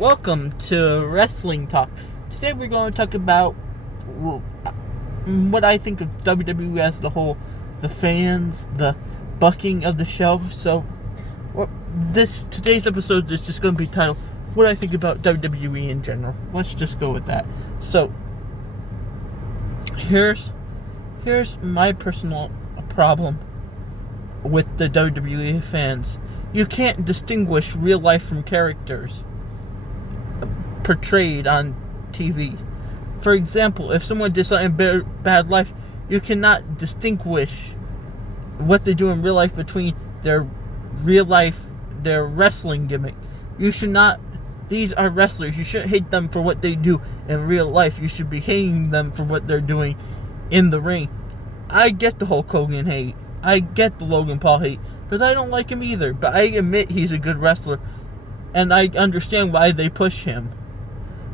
Welcome to Wrestling Talk. Today we're going to talk about what I think of WWE as a whole, the fans, the booking of the show. So, today's episode is just going to be titled, What I Think About WWE in General. Let's just go with that. So, here's my personal problem with the WWE fans. You can't distinguish real life from characters portrayed on TV. For example, if someone did something bad life, you cannot distinguish what they do in real life between their wrestling gimmick. You should not. These are wrestlers. You shouldn't hate them for what they do in real life. You should be hating them for what they're doing in the ring. I get the Hulk Hogan hate. I get the Logan Paul hate because I don't like him either. But I admit he's a good wrestler, and I understand why they push him.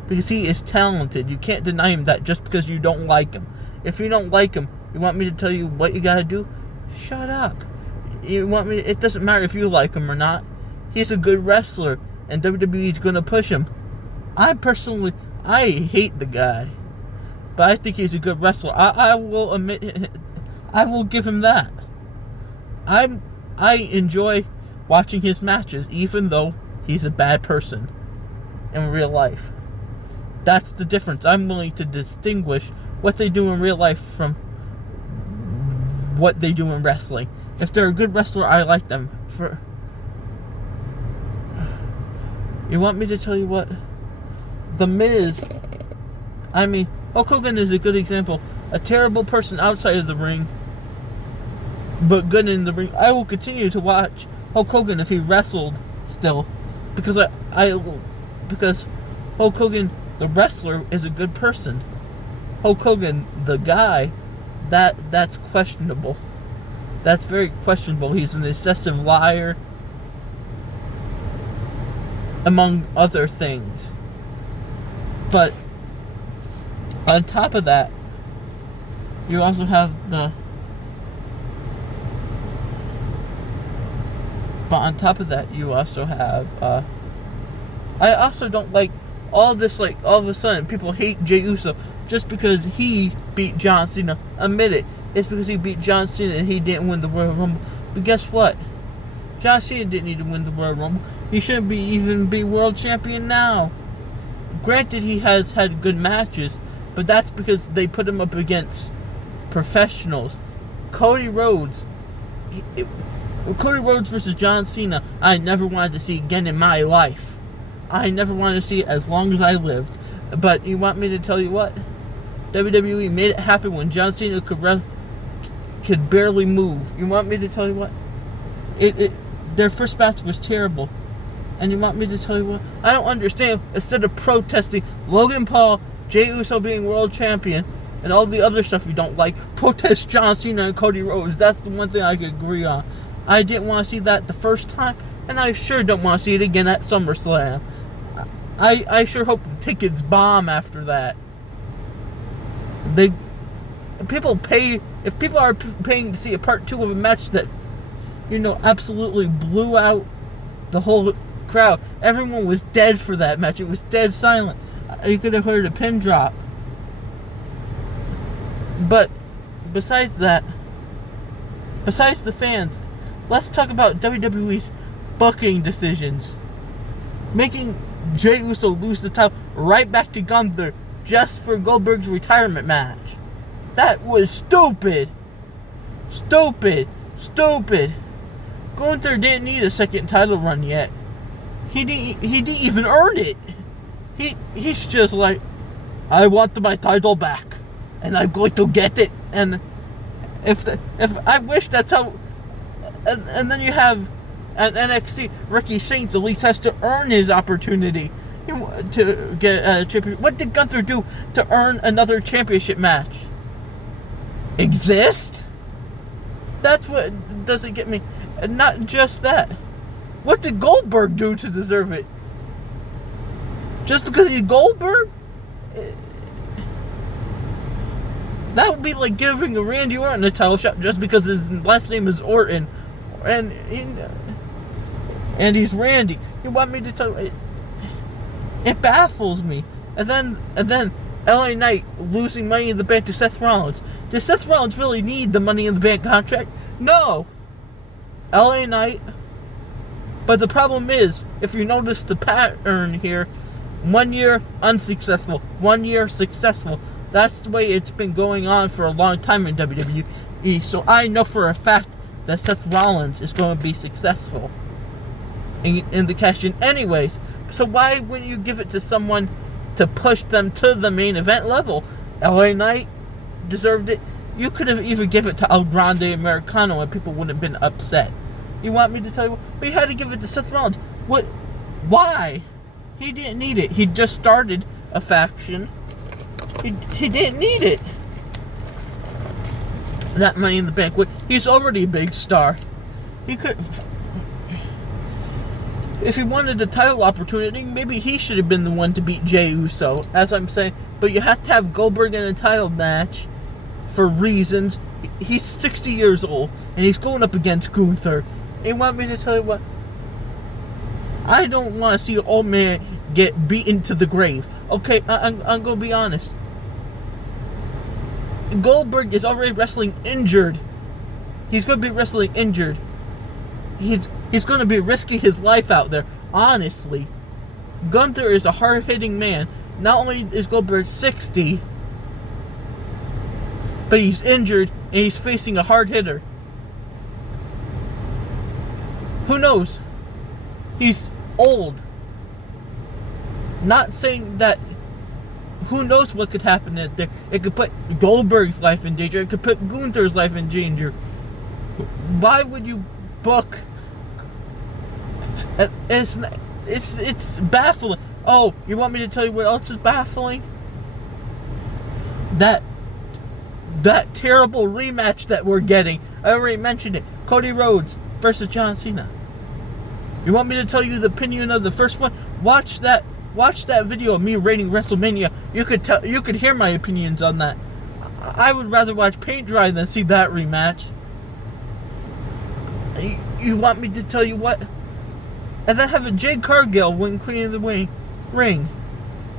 Because he is talented. You can't deny him that just because you don't like him. If you don't like him, you want me to tell you what you gotta do? Shut up. It doesn't matter if you like him or not. He's a good wrestler, and WWE is gonna push him. I hate the guy, but I think he's a good wrestler. I will admit it. I will give him that. I enjoy watching his matches, even though he's a bad person in real life. That's the difference. I'm willing to distinguish what they do in real life from what they do in wrestling. If they're a good wrestler, I like them. You want me to tell you what? The Miz. Hulk Hogan is a good example. A terrible person outside of the ring, but good in the ring. I will continue to watch Hulk Hogan if he wrestled still, because because Hulk Hogan, the wrestler, is a good person. Hulk Hogan, the guy, that's questionable. That's very questionable. He's an excessive liar, among other things. But on top of that, you also have I also don't like all this, like, all of a sudden, people hate Jey Uso just because he beat John Cena. Admit it. It's because he beat John Cena and he didn't win the Royal Rumble. But guess what? John Cena didn't need to win the Royal Rumble. He shouldn't even be world champion now. Granted, he has had good matches, but that's because they put him up against professionals. Cody Rhodes versus John Cena, I never wanted to see again in my life. I never wanted to see it as long as I lived. But you want me to tell you what? WWE made it happen when John Cena could barely move. You want me to tell you what? Their first match was terrible. And you want me to tell you what? I don't understand. Instead of protesting Logan Paul, Jey Uso being world champion, and all the other stuff you don't like, protest John Cena and Cody Rhodes. That's the one thing I could agree on. I didn't want to see that the first time, and I sure don't want to see it again at SummerSlam. I sure hope the tickets bomb after that. If people are paying to see a part 2 of a match that, absolutely blew out the whole crowd. Everyone was dead for that match. It was dead silent. You could have heard a pin drop. But besides the fans, let's talk about WWE's booking decisions. Making Jey Uso lose the title right back to Gunther just for Goldberg's retirement match. That was stupid. Stupid. Gunther didn't need a second title run yet. He didn't even earn it. He's just like, I want my title back, and I'm going to get it. And if I wish that's how. And then you have at NXT, Ricky Saints at least has to earn his opportunity to get a championship. What did Gunther do to earn another championship match? Exist? That's what doesn't get me. And not just that. What did Goldberg do to deserve it? Just because he's Goldberg? That would be like giving a Randy Orton a title shot just because his last name is Orton. And he's Randy. You want me to tell you? It baffles me. And then LA Knight losing Money in the Bank to Seth Rollins. Does Seth Rollins really need the Money in the Bank contract? No. LA Knight. But the problem is, if you notice the pattern here, 1 year unsuccessful, 1 year successful. That's the way it's been going on for a long time in WWE. So I know for a fact that Seth Rollins is going to be successful in the cash-in anyways. So why wouldn't you give it to someone to push them to the main event level? LA Knight deserved it. You could have even given it to El Grande Americano and people wouldn't have been upset. You want me to tell you what? But you had to give it to Seth Rollins. What? Why? He didn't need it. He just started a faction. He didn't need it. That Money in the Bank. He's already a big star. He could... If he wanted a title opportunity, maybe he should have been the one to beat Jey Uso, as I'm saying. But you have to have Goldberg in a title match for reasons. He's 60 years old, and he's going up against Gunther. And you want me to tell you what? I don't want to see an old man get beaten to the grave. Okay, I'm going to be honest. Goldberg is already wrestling injured. He's going to be wrestling injured. He's going to be risking his life out there. Honestly, Gunther is a hard-hitting man. Not only is Goldberg 60, but he's injured and he's facing a hard hitter. Who knows? He's old. Not saying that. Who knows what could happen there? It could put Goldberg's life in danger. It could put Gunther's life in danger. Why would you book? It's baffling. Oh, you want me to tell you what else is baffling? That terrible rematch that we're getting. I already mentioned it. Cody Rhodes versus John Cena. You want me to tell you the opinion of the first one? Watch that video of me rating WrestleMania. You could hear my opinions on that. I would rather watch paint dry than see that rematch. You want me to tell you what? And then have a Jade Cargill win Queen of the Ring.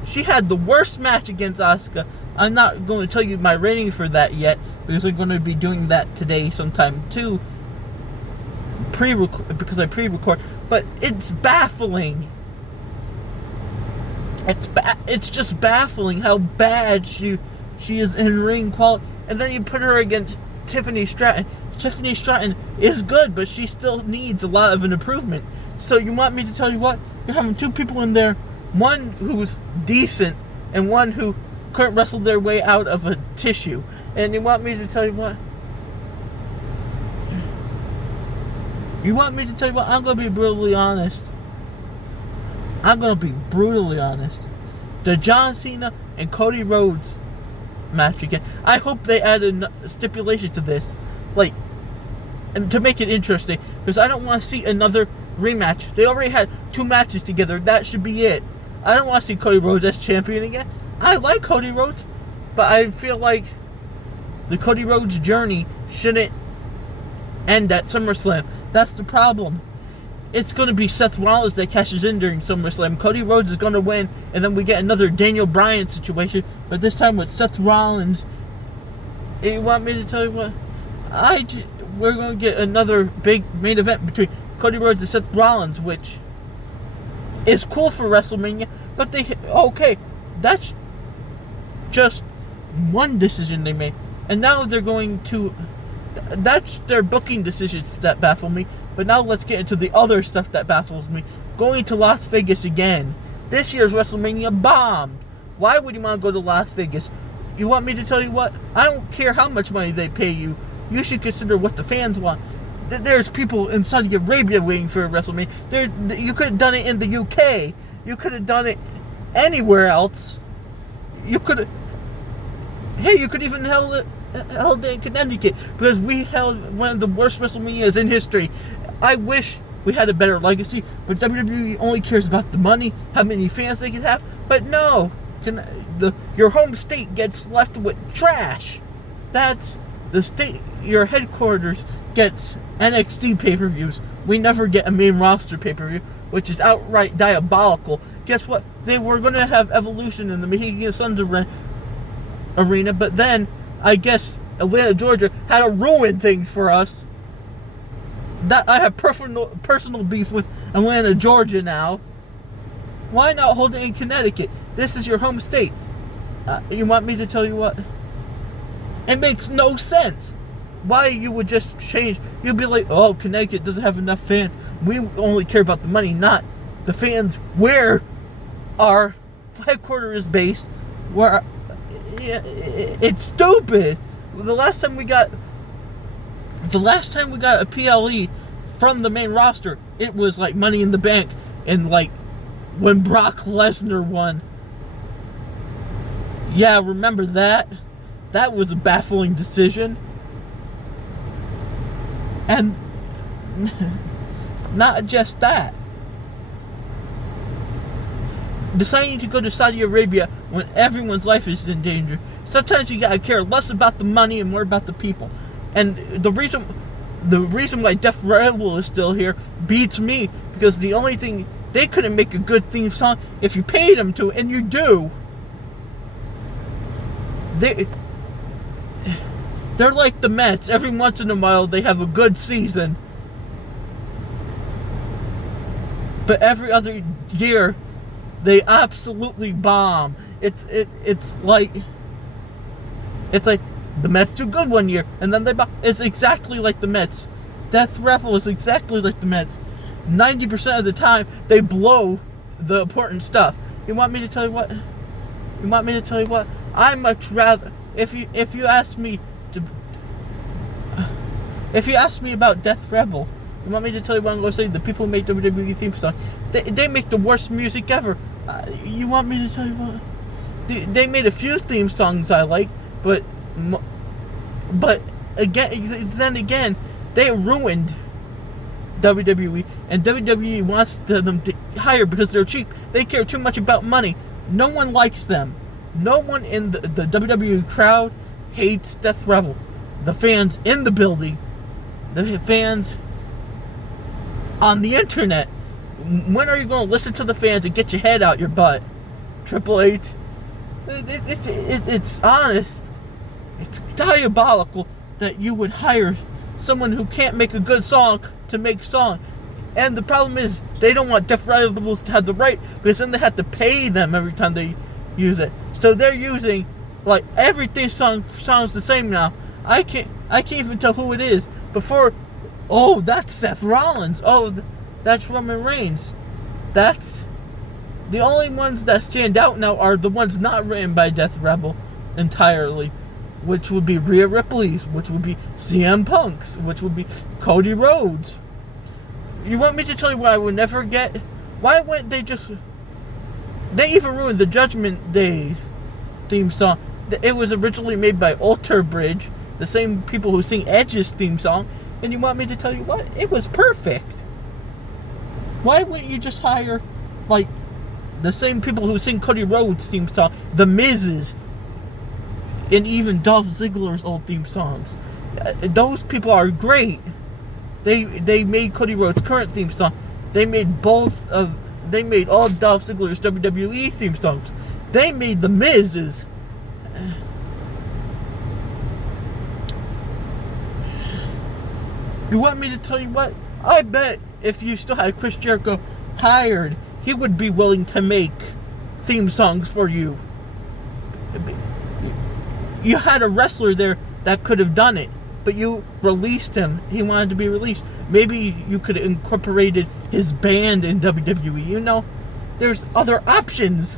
She had the worst match against Asuka. I'm not going to tell you my rating for that yet, because I'm going to be doing that today sometime too. Because I pre-record. But it's baffling. It's just baffling how bad she is in ring quality. And then you put her against Tiffany Stratton. Tiffany Stratton is good, but she still needs a lot of an improvement. So you want me to tell you what? You're having two people in there, one who's decent and one who couldn't wrestle their way out of a tissue. And you want me to tell you what? You want me to tell you what? I'm going to be brutally honest. The John Cena and Cody Rhodes match again. I hope they add a stipulation to this. And to make it interesting. Because I don't want to see another rematch. They already had 2 matches together. That should be it. I don't want to see Cody Rhodes as champion again. I like Cody Rhodes. But I feel like the Cody Rhodes journey shouldn't end at SummerSlam. That's the problem. It's going to be Seth Rollins that cashes in during SummerSlam. Cody Rhodes is going to win, and then we get another Daniel Bryan situation, but this time with Seth Rollins. You want me to tell you what? We're going to get another big main event between Cody Rhodes and Seth Rollins, which is cool for WrestleMania, but that's just one decision they made. And now they're going to... That's their booking decisions that baffle me. But now let's get into the other stuff that baffles me. Going to Las Vegas again. This year's WrestleMania bombed. Why would you want to go to Las Vegas? You want me to tell you what? I don't care how much money they pay you. You should consider what the fans want. There's people in Saudi Arabia waiting for WrestleMania. You could have done it in the UK. You could have done it anywhere else. You could even held it in Connecticut, because we held one of the worst WrestleManias in history. I wish we had a better legacy, but WWE only cares about the money, how many fans they can have. But no, your home state gets left with trash. That's the state. Your headquarters gets NXT pay-per-views. We never get a main roster pay-per-view, which is outright diabolical. guess what? They were going to have Evolution in the Mohegan Suns arena, but then I guess Atlanta, Georgia had to ruin things for us. That I have personal beef with Atlanta, Georgia now. Why not hold it in Connecticut? This is your home state. You want me to tell you what? It makes no sense. Why you would just change? You'd be like, oh, Connecticut doesn't have enough fans. We only care about the money, not the fans. Where our headquarters is based, where it's stupid. The last time we got a PLE from the main roster, it was like Money in the Bank, and like when Brock Lesnar won. Yeah, remember that? That was a baffling decision. And not just that. Deciding to go to Saudi Arabia when everyone's life is in danger. Sometimes you gotta care less about the money and more about the people. And the reason why Def Rebel is still here beats me, because the only thing, they couldn't make a good theme song if you paid them to, and you do. They're like the Mets. Every once in a while they have a good season, but every other year they absolutely bomb. It's like the Mets do good one year and then they bomb. It's exactly like the Mets. Death Rebel is exactly like the Mets. 90% of the time they blow the important stuff. You want me to tell you what? I much rather, if you ask me about Death Rebel, you want me to tell you what I'm going to say? The people who make WWE theme song, they make the worst music ever. You want me to tell you what? They made a few theme songs I like, but again, they ruined WWE, and WWE wants them to hire because they're cheap. They care too much about money. No one likes them. No one in the WWE crowd hates Death Rebel. The fans in the building, the fans on the internet. When are you going to listen to the fans and get your head out your butt? Triple H. It's honest. It's diabolical that you would hire someone who can't make a good song to make song. And the problem is, they don't want Death Rebels to have the right, because then they have to pay them every time they use it. So they're using, like, everything sounds the same now. I can't even tell who it is. Before, oh, that's Seth Rollins. Oh, that's Roman Reigns. That's the only ones that stand out now are the ones not written by Death Rebel entirely, which would be Rhea Ripley's, which would be CM Punk's, which would be Cody Rhodes. You want me to tell you what I would never get? Why wouldn't they just... They even ruined the Judgment Day's theme song. It was originally made by Alter Bridge, the same people who sing Edge's theme song, and you want me to tell you what? It was perfect. Why wouldn't you just hire, like, the same people who sing Cody Rhodes' theme song, The Miz's, and even Dolph Ziggler's old theme songs? Those people are great. They made Cody Rhodes' current theme song. They made all Dolph Ziggler's WWE theme songs. They made The Miz's. You want me to tell you what? I bet if you still had Chris Jericho hired, he would be willing to make theme songs for you. You had a wrestler there that could have done it, but you released him. He wanted to be released. Maybe you could have incorporated his band in WWE. You know, there's other options.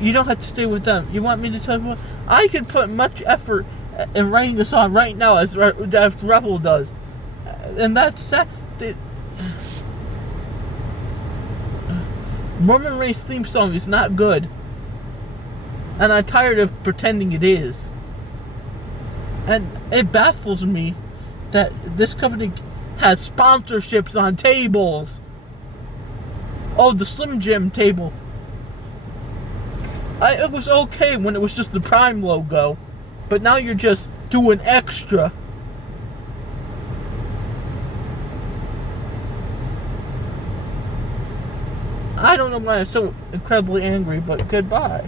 You don't have to stay with them. You want me to tell you what? I could put much effort in writing a song right now as Rebel does. And that's sad. Roman Reigns' theme song is not good. And I'm tired of pretending it is. And it baffles me that this company has sponsorships on tables. Oh, the Slim Jim table. It was okay when it was just the Prime logo. But now you're just doing extra. I don't know why I'm so incredibly angry, but goodbye.